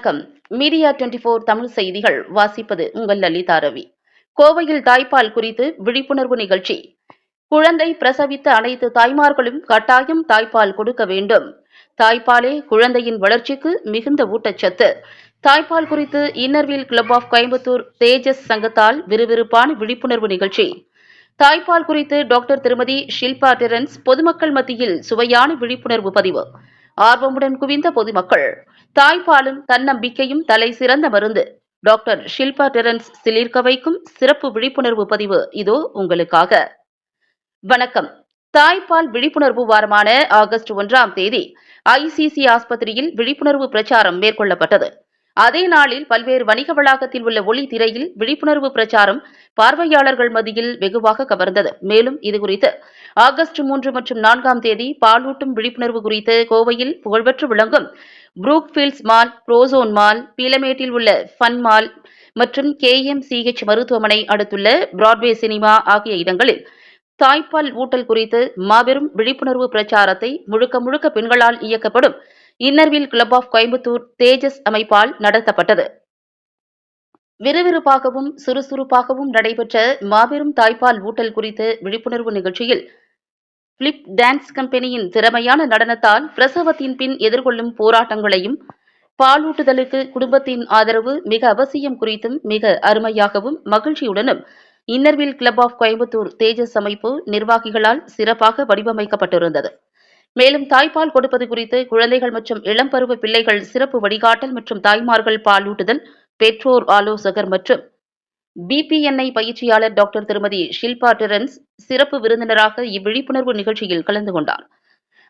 வணக்கம். Media twenty four Tamil செய்திகள் வாசிப்பது உங்கள் லலிதா ரவி. கோவையில் தாய்ப்பால் குறித்து விழிப்புணர்வு நிகழ்ச்சி. குழந்தை பிரசவித்த அனைத்து தாய்மார்களும் கட்டாயம் தாய்ப்பால் கொடுக்க வேண்டும். தாய்ப்பாலே குழந்தையின் வளர்ச்சிக்கு மிகுந்த ஊட்டச்சத்து. தாய்ப்பால் குறித்து Inner Wheel Club of Coimbatore Tejas சங்கத்தால் விறுவிறுப்பான விழிப்புணர்வு நிகழ்ச்சி. தாய்ப்பால் குறித்து டாக்டர் திருமதி ஷில்பா டெரன்ஸ் பொதுமக்கள் மத்தியில் சுவையான விழிப்புணர்வு பதிவு. ஆர்வமுடன் குவிந்த பொதுமக்கள். தாய்ப்பாலும் தன்னம்பிக்கையும் தலை சிறந்த மருந்து. டாக்டர் ஷில்பா டெரன்ஸ் சிலிர்க்க வைக்கும் சிறப்பு விழிப்புணர்வு பதிவு இதோ உங்களுக்காக. வணக்கம். தாய்ப்பால் விழிப்புணர்வு வாரமான ஆகஸ்ட் ஒன்றாம் தேதி ஐசிசி ஆஸ்பத்திரியில் விழிப்புணர்வு பிரச்சாரம் மேற்கொள்ளப்பட்டது. அதே நாளில் பல்வேறு வணிக வளாகத்தில் உள்ள ஒளி திரையில் விழிப்புணர்வு பிரச்சாரம் பார்வையாளர்கள் மத்தியில் வெகுவாக கவர்ந்தது. மேலும் இதுகுறித்து ஆகஸ்ட் மூன்று மற்றும் நான்காம் தேதி பாலூட்டும் விழிப்புணர்வு குறித்து கோவையில் புகழ்பெற்று விளங்கும் புரூக்ஃபீல்ட்ஸ் மால் புரோசோன் மால் பீலமேட்டில் உள்ள ஃபன் மால் மற்றும் கேஎம்சிஹெச் மருத்துவமனை அடுத்துள்ள பிராட்வே சினிமா ஆகிய இடங்களில் தாய்ப்பால் ஊட்டல் குறித்து மாபெரும் விழிப்புணர்வு பிரச்சாரத்தை முழுக்க முழுக்க பெண்களால் இயக்கப்படும் Inner Wheel Club of Coimbatore Tejas அமைப்பால் நடத்தப்பட்டது. விறுவிறுப்பாகவும் சுறுசுறுப்பாகவும் நடைபெற்ற மாபெரும் தாய்ப்பால் ஊட்டல் குறித்த விழிப்புணர்வு நிகழ்ச்சியில் பிளிப் டான்ஸ் கம்பெனியின் திறமையான நடனத்தால் பிரசவத்தின் பின் எதிர்கொள்ளும் போராட்டங்களையும் பாலூட்டுதலுக்கு குடும்பத்தின் ஆதரவு மிக அவசியம் குறித்தும் மிக அருமையாகவும் மகிழ்ச்சியுடனும் Inner Wheel Club of Coimbatore Tejas அமைப்பு நிர்வாகிகளால் சிறப்பாக வடிவமைக்கப்பட்டிருந்தது. மேலும் தாய்ப்பால் கொடுப்பது குறித்து குழந்தைகள் மற்றும் இளம்பருவ பிள்ளைகள் சிறப்பு வழிகாட்டல் மற்றும் தாய்மார்கள் பாலூட்டுதல் பெற்றோர் ஆலோசகர் மற்றும் பிபிஎன்ஐ பயிற்சியாளர் டாக்டர் திருமதி ஷில்பா டெரன்ஸ் சிறப்பு விருந்தினராக இவ்விழிப்புணர்வு நிகழ்ச்சியில் கலந்து கொண்டார்.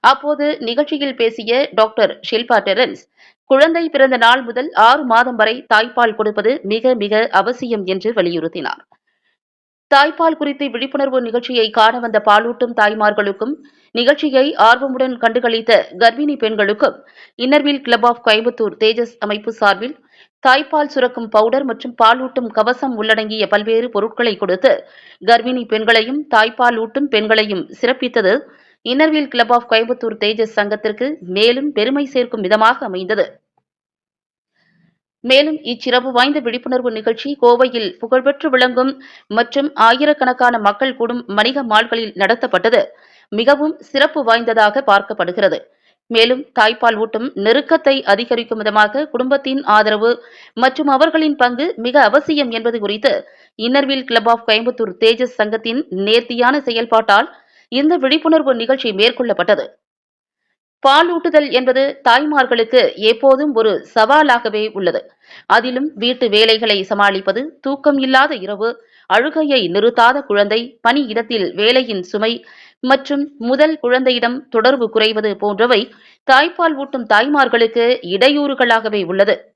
அப்போது நிகழ்ச்சியில் பேசிய டாக்டர் ஷில்பா டெரன்ஸ் குழந்தை பிறந்த நாள் முதல் ஆறு மாதம் வரை தாய்ப்பால் கொடுப்பது மிக மிக அவசியம் என்று வலியுறுத்தினார். தாய்ப்பால் குறித்து விழிப்புணர்வு நிகழ்ச்சியை காண வந்த பாலூட்டும் தாய்மார்களுக்கும் நிகழ்ச்சியை ஆர்வமுடன் கண்டுகளித்த கர்ப்பிணி பெண்களுக்கும் Inner Wheel Club of Coimbatore Tejas அமைப்பு சார்பில் தாய்ப்பால் சுரக்கும் பவுடர் மற்றும் பாலூட்டும் கவசம் உள்ளடங்கிய பல்வேறு பொருட்களை கொடுத்து கர்ப்பிணி பெண்களையும் தாய்ப்பால் ஊட்டும் பெண்களையும் சிறப்பித்தது. Inner Wheel Club of Coimbatore Tejas சங்கத்திற்கு மேலும் பெருமை சேர்க்கும் விதமாக அமைந்தது. மேலும் இச்சிறப்பு வாய்ந்த விழிப்புணர்வு நிகழ்ச்சி கோவையில் புகழ்பெற்று விளங்கும் மற்றும் ஆயிரக்கணக்கான மக்கள் கூடும் வணிக மால்களில் நடத்தப்பட்டது. மிகவும் சிறப்பு வாய்ந்ததாக பார்க்கப்படுகிறது. மேலும் தாய்ப்பால் ஊட்டும் நெருக்கத்தை அதிகரிக்கும் விதமாக குடும்பத்தின் ஆதரவு மற்றும் அவர்களின் பங்கு மிக அவசியம் என்பது குறித்து Inner Wheel Club of Coimbatore Tejas சங்கத்தின் நேர்த்தியான செயல்பாட்டால் இந்த விழிப்புணர்வு நிகழ்ச்சி மேற்கொள்ளப்பட்டது. பாலூட்டுதல் என்பது தாய்மார்களுக்கு எப்போதும் ஒரு சவாலாகவே உள்ளது. அதிலும் வீட்டு வேலைகளை சமாளிப்பது தூக்கம் இல்லாத இரவு அழுகையை நிறுத்தாத குழந்தை பணி இடத்தில் வேலையின் சுமை மற்றும் முதல் குழந்தையிடம் தொடர்பு குறைவது போன்றவை தாய்ப்பால் ஊட்டும் தாய்மார்களுக்கு இடையூறுகளாகவே உள்ளது.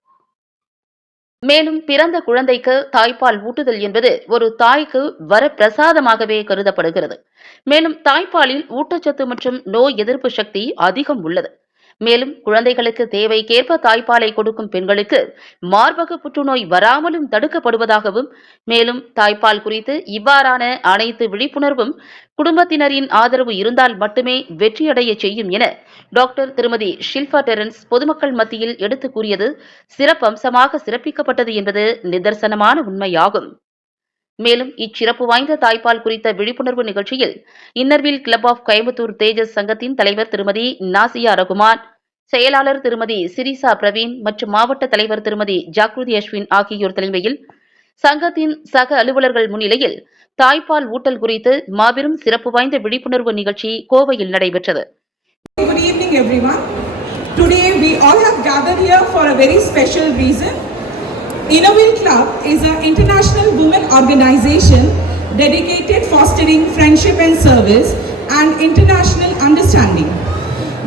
மேலும் பிறந்த குழந்தைக்கு தாய்ப்பால் ஊட்டுதல் என்பது ஒரு தாய்க்கு வரப்பிரசாதமாகவே கருதப்படுகிறது. மேலும் தாய்ப்பாலில் ஊட்டச்சத்து மற்றும் நோய் எதிர்ப்பு சக்தி அதிகம் உள்ளது. மேலும் குழந்தைகளுக்கு தேவைக்கேற்ப தாய்ப்பாலை கொடுக்கும் பெண்களுக்கு மார்பக புற்றுநோய் வராமலும் தடுக்கப்படுவதாகவும் மேலும் தாய்ப்பால் குறித்து இவ்வாறான அனைத்து விழிப்புணர்வும் குடும்பத்தினரின் ஆதரவு இருந்தால் மட்டுமே வெற்றியடைய செய்யும் என டாக்டர் திருமதி ஷில்பா டெரன்ஸ் பொதுமக்கள் மத்தியில் எடுத்து கூறியது சிறப்பம்சமாக சிறப்பிக்கப்பட்டது என்பது நிதர்சனமான உண்மையாகும். மேலும் இச்சிறப்பு வாய்ந்த தாய்ப்பால் குறித்த விழிப்புணர்வு நிகழ்ச்சியில் Inner Wheel Club of Coimbatore Tejas சங்கத்தின் தலைவர் திருமதி நாசியா ரகுமான் செயலாளர் திருமதி சிரிசா பிரவீன் மற்றும் மாவட்ட தலைவர் திருமதி ஜாக்ருதி அஸ்வின் ஆகியோர் தலைமையில் சங்கத்தின் சக அலுவலர்கள் முன்னிலையில் தாய்ப்பால் ஊட்டல் குறித்து மாபெரும் சிறப்பு வாய்ந்த விழிப்புணர்வு நிகழ்ச்சி கோவையில் நடைபெற்றது Good evening, everyone. Today, we all have gathered here for a very special reason. Innovate Club is an international women organization dedicated fostering friendship and service and international understanding.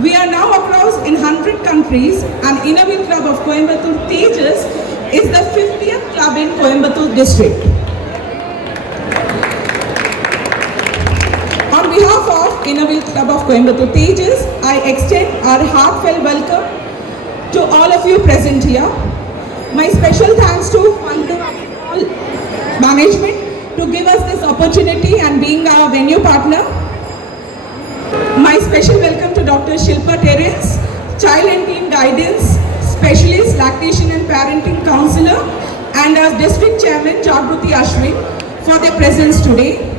We are now across in 100 countries and Innovate Club of Coimbatore Tejas is the 50th club in Coimbatore district. On behalf of Innovate Club of Coimbatore Tejas, I extend our heartfelt welcome to all of you present here. My special thanks to Funding Management to give us this opportunity and being our venue partner. My special welcome to Dr. Shilpa Terence, Child and Teen Guidance Specialist, lactation and parenting counselor, and our district chairman, Jagruti Ashwin, for their presence today.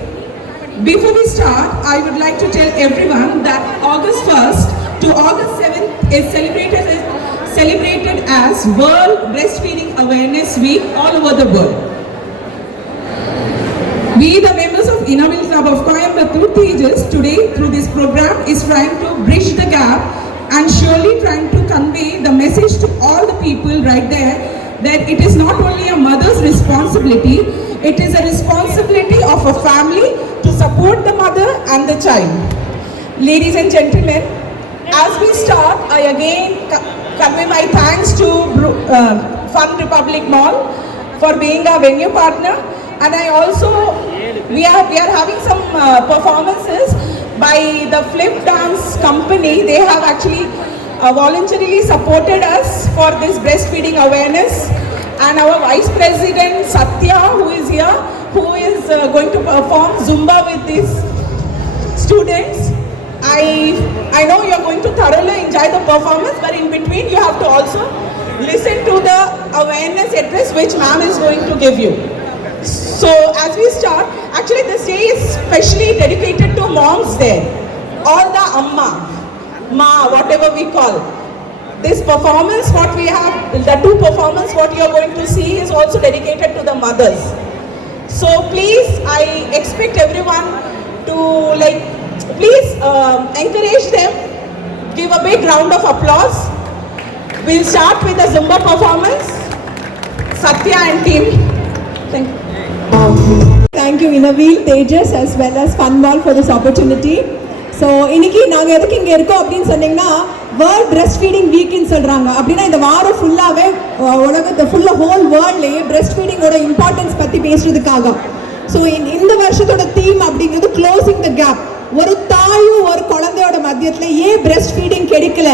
Before we start, I would like to tell everyone that August 1st to August 7th is celebrated as, celebrated as World Breastfeeding Awareness Week all over the world. We, the members of Innovil Club of Coimbatore Tejas, today through this program is trying to bridge the gap and surely trying to convey the message to all the people right there that it is not only a mother's responsibility, it is a responsibility of a family to support the mother and the child. Ladies and gentlemen, as we start, I again convey my thanks to uh, Fun Republic Mall for being our venue partner, and I also we are we are having some uh, performances by the Flip Dance Company. They have actually uh, voluntarily supported us for this breastfeeding awareness, and our Vice President Satya, who is here, who is uh, going to perform Zumba with these students. I I know you are going to thoroughly enjoy the performance, but in between you have to also listen to the awareness address which ma'am is going to give you. So as we start, actually this day is specially dedicated to moms there. All the amma, ma, whatever we call. This performance, what we have, the two performance, what you are going to see is also dedicated to the mothers. So please, I expect everyone to like, please um, encourage them. Give a big round of applause. We'll start with the Zumba performance. Satya and team. Thank you. Thank you Inner Wheel Tejas as well as Paul for this opportunity so இன்னைக்கு நாங்கள் எதுக்கு இங்கே இருக்கோம் அப்படின்னு சொன்னீங்கன்னா world breast feeding வீக்னு சொல்கிறாங்க அப்படின்னா இந்த வாரம் ஃபுல்லாகவே உலகத்தை ஃபுல்லாக ஹோல் வேர்ல்ட்லேயே பிரஸ்ட் ஃபீடிங்கோட இம்பார்ட்டன்ஸ் பற்றி பேசுறதுக்காக ஸோ இந்த வருஷத்தோட தீம் அப்படிங்கிறது க்ளோசிங் த கேப் ஒரு தாயும் ஒரு குழந்தையோட மத்தியத்தில் ஏன் பிரஸ்ட் ஃபீடிங் கிடைக்கல?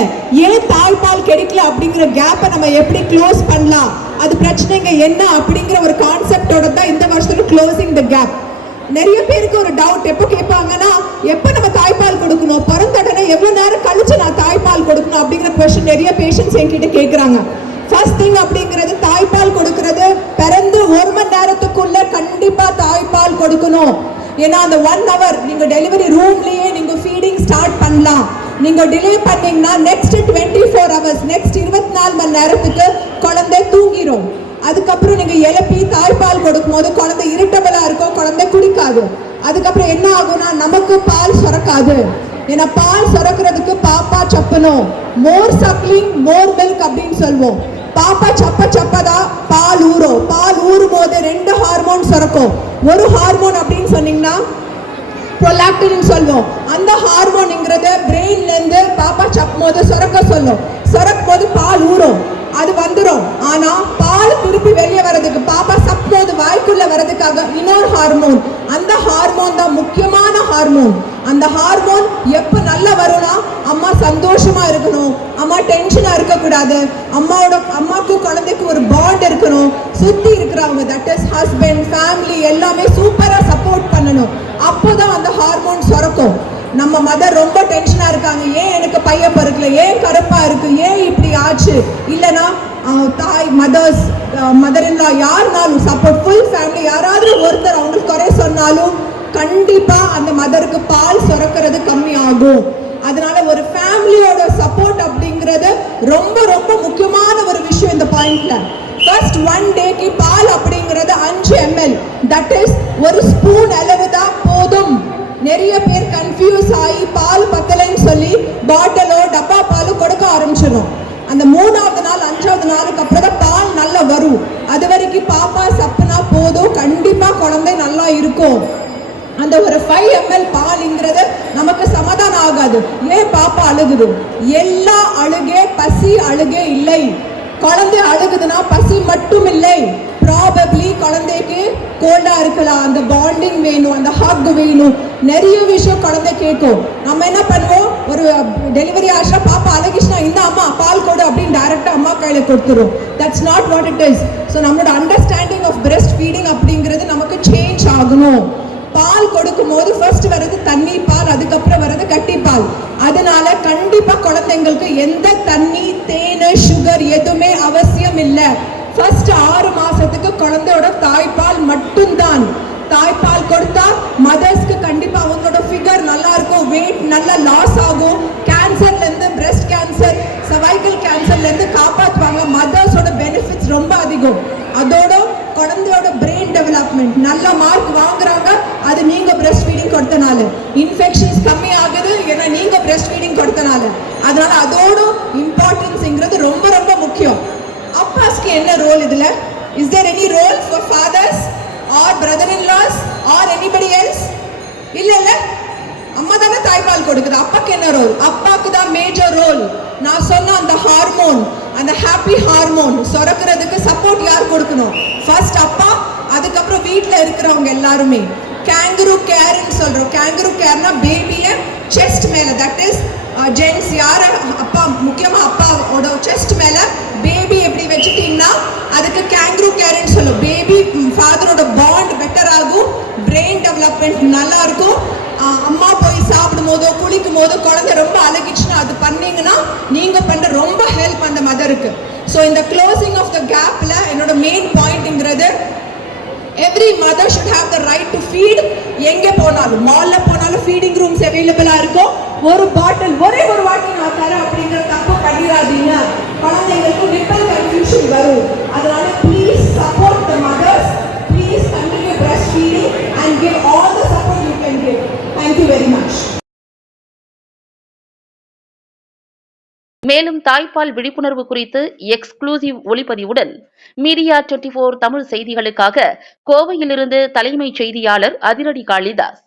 ஏன் தாய்ப்பால் கிடைக்கல அப்படிங்கிற கேப்பை நம்ம எப்படி க்ளோஸ் பண்ணலாம்? அது பிரச்சனைங்க என்ன அப்படிங்கிற ஒரு கான்செப்டோட தான் இந்த வருஷத்துல க்ளோசிங் த கேப் நிறைய பேருக்கு ஒரு டவுட் எப்போ கேட்பாங்கன்னா எப்போ நம்ம தாய்ப்பால் கொடுக்கணும்? பிறந்தடனே எவ்வளோ நேரம் கழிச்சு நான் தாய்ப்பால் கொடுக்கணும் அப்படிங்கிற கொஸ்டின் நிறைய பேஷண்ட்ஸ் என்கிட்ட கேட்குறாங்க ஃபர்ஸ்ட் திங் அப்படிங்கிறது தாய்ப்பால் கொடுக்கறது பிறந்து ஒரு மணி நேரத்துக்குள்ள கண்டிப்பாக தாய்ப்பால் கொடுக்கணும். ஏன்னா அந்த ஒன் ஹவர் நீங்கள் டெலிவரி ரூம்லேயே நீங்கள் ஃபீடிங் ஸ்டார்ட் பண்ணலாம். நீங்கள் டிலே பண்ணீங்கன்னா next twenty four hours next இருபத்தி நாலு மணி நேரத்துக்கு குழந்தை தூங்கிடும் அதுக்கப்புறம் நீங்கள் எழுப்பி தாய்ப்பால் கொடுக்கும்போது குழந்தை இருட்டபிளா இருக்கும் குழந்தை குடிக்காது அதுக்கப்புறம் என்ன ஆகும்னா நமக்கு பால் சுரக்காது. ஏன்னா பால் சுரக்கிறதுக்கு பாப்பா சப்பணும். மோர் சப்ளிங் மோர் மில்க் அப்படின்னு சொல்லுவோம் பாப்பா சப்ப சப்பதா பால் ஊறும். பால் ஊறும் போது ரெண்டு ஹார்மோன் சுரக்கும். ஒரு ஹார்மோன் அப்படின்னு சொன்னீங்கன்னா ப்ரொலாக்டின் சொல்லுவோம். அந்த ஹார்மோனுங்கிறது பிரெயின்ல இருந்து பாப்பா சப்பும் போது சுரக்க சொல்லும். சுரக்கும் போது பால் ஊறும். அது வந்துடும் ஆனா பால் திருப்பி வெளியே வர்றதுக்கு பாப்பா சப்போது போது வாய்க்குள்ள வர்றதுக்காக இன்னொரு ஹார்மோன் அந்த ஹார்மோன் தான் முக்கியமான ஹார்மோன் அந்த ஹார்மோன் எப்போ நல்லா வரும்னா அம்மா சந்தோஷமா இருக்கணும். அம்மா டென்ஷனா இருக்கக்கூடாது. அம்மாவோட அம்மாக்கும் குழந்தைக்கும் ஒரு பாண்ட் இருக்கணும். சுத்தி இருக்கிறவங்க தட் இஸ் ஹஸ்பண்ட் ஃபேமிலி எல்லாமே சூப்பரா சப்போர்ட் பண்ணணும். அப்போதான் அந்த ஹார்மோன் சுரக்கும். நம்ம மதர் ரொம்ப டென்ஷனாக இருக்காங்க. ஏன் எனக்கு பையன் பிறக்கல? ஏன் கருப்பா இருக்கு? ஏன் இப்படி ஆச்சு? இல்லைனா தாய் மதர்ஸ் மதர் இன்லா யாருனாலும் சப்போர்ட் ஃபுல் ஃபேமிலி யாராவது ஒருத்தர் அவங்களுக்கு குறை சொன்னாலும் கண்டிப்பாக அந்த மதருக்கு ஆகும். அதனால ஒரு ஃபேமிலியோட சப்போர்ட் அப்படிங்கிறது ரொம்ப ரொம்ப முக்கியமான ஒரு விஷயம் இந்த பாயிண்ட்ல ஃபர்ஸ்ட் ஒன் டேக்கு பால் அப்படிங்கிறது அஞ்சு எம்எல் தட் இஸ் ஒரு ஸ்பூன் அளவு தான் போதும். நிறைய பேர் கன்ஃபியூஸ் ஆகி பால் பத்தலைன்னு சொல்லி பாட்டிலோ டப்பா பால் கொடுக்க ஆரம்பிச்சிடும் அந்த மூணாவது நாள் அஞ்சாவது நாளுக்கு அப்புறம் தான் பால் நல்லா வரும். அது வரைக்கும் பாப்பா சப்புனா போதும். கண்டிப்பாக குழந்தை நல்லா இருக்கும். அந்த ஒரு ஃபைவ் எம்எல் பால்ங்கிறது நமக்கு சமாதானம் ஆகாது. ஏன் பாப்பா அழுகுது? எல்லா அழுகே பசி அழுகே இல்லை. குழந்தை அழுகுதுன்னா பசி மட்டும் இல்லை. ப்ராபப்ளி குழந்தைக்கு கோல்டா இருக்கலாம். அந்த பாண்டிங் வேணும் அந்த ஹக் வேணும். நிறைய விஷயம் குழந்தை கேட்கும். நம்ம என்ன பண்ணுவோம்? ஒரு டெலிவரி ஆஷா பாப்பா அழகிஷ்னா இந்த அம்மா பால் கொடு அப்படின்னு டைரக்டா அம்மா கையில கொடுத்துரும். That's not what it is so நம்மளோட அண்டர்ஸ்டாண்டிங் ஆஃப் பிரஸ்ட் ஃபீடிங் அப்படிங்கிறது நமக்கு சேஞ்ச் ஆகணும். பால் கொடுக்கும் போது ஃபர்ஸ்ட் வர்றது தண்ணி பால் அதுக்கப்புறம் வர்றது கட்டி பால். அதனால கண்டிப்பா குழந்தைங்களுக்கு எந்த தண்ணி தேனு சுகர் எதுவுமே அவசியம் இல்லை. ஃபர்ஸ்ட் ஆறு மாசத்துக்கு குழந்தையோட தாய்ப்பால் மட்டும்தான். தாய்ப்பால் கொடுத்தா மதர்ஸ்க்கு கண்டிப்பா அவங்களோட ஃபிகர் நல்லா இருக்கும். வெயிட் நல்லா லாஸ் ஆகும். கேன்சர்ல இருந்து பிரஸ்ட் கேன்சர் சர்வைக்கல் கேன்சர்ல இருந்து காப்பாற்றுவாங்க மதர்ஸோட பெனிஃபிட்ஸ் ரொம்ப அதிகம். அதோட குழந்தையோட பிரெயின் டிபார்ட்மெண்ட் நல்ல மார்க் வாங்குறாங்க. அது நீங்க பிரஸ்ட் ஃபீடிங் கொடுத்தனால. இன்ஃபெக்ஷன்ஸ் கம்மி ஆகுது ஏன்னா நீங்க பிரஸ்ட் ஃபீடிங் கொடுத்தனால. அதனால அதோட இம்பார்ட்டன்ஸ்ங்கிறது ரொம்ப ரொம்ப முக்கியம். அப்பாஸ்க்கு என்ன ரோல் இதுல? Is there any role for fathers or brother in laws or anybody else இல்ல இல்ல. அம்மா தானே தாய்ப்பால் கொடுக்குது. அப்பாக்கு என்ன ரோல் அப்பாக்கு தான் மேஜர் ரோல் நான் சொன்ன அந்த ஹார்மோன் அந்த ஹாப்பி ஹார்மோன் சுரக்கிறதுக்கு சப்போர்ட் யார் கொடுக்கணும்? ஃபர்ஸ்ட் அப்பா அதுக்கப்புறம் வீட்டில் இருக்கிறவங்க எல்லாருமே கேங்கரு கேர்ன்னு சொல்கிறோம் கேங்கரு கேர்னா பேபியை செஸ்ட் மேலே தட் இஸ் ஜென்ஸ் யார்? அப்பா முக்கியமாக அப்பாவோட செஸ்ட் மேலே பேபி எப்படி வச்சுட்டீங்கன்னா அதுக்கு கேங்க்ரூ கேர்ன்னு சொல்லும். பேபி ஃபாதரோட பாண்ட் பெட்டர் ஆகும் பிரெயின் டெவலப்மெண்ட் நல்லா இருக்கும் அம்மா போய் சாப்பிடும் போதோ குளிக்கும் போதோ குழந்தை ரொம்ப அழகிச்சுன்னா அது பண்ணீங்கன்னா நீங்கள் பண்ணுற ரொம்ப ஹெல்ப் அந்த மதருக்கு ஸோ இந்த க்ளோசிங் ஆஃப் த கேப்பில் என்னோட main பாயிண்ட்ங்கிறது every mother should have the right to feed எங்கே போனாலும் மாலில் போனாலும் ஃபீடிங் ரூம்ஸ் அவைலபிளா இருக்கும் ஒரு பாட்டில் ஒரே ஒரு வாட்டி நான் தரேன் அப்படிங்கிற தப்பு பண்ணிடாதீங்க. குழந்தைங்களுக்கு நிப்பல் மேலும் தாய்ப்பால் விழிப்புணர்வு குறித்து எக்ஸ்க்ளூசிவ் ஒளிப்பதிவுடன் மீடியா டுவெண்டி தமிழ் செய்திகளுக்காக கோவையிலிருந்து தலைமைச் செய்தியாளர் அதிரடி காளிதாஸ்.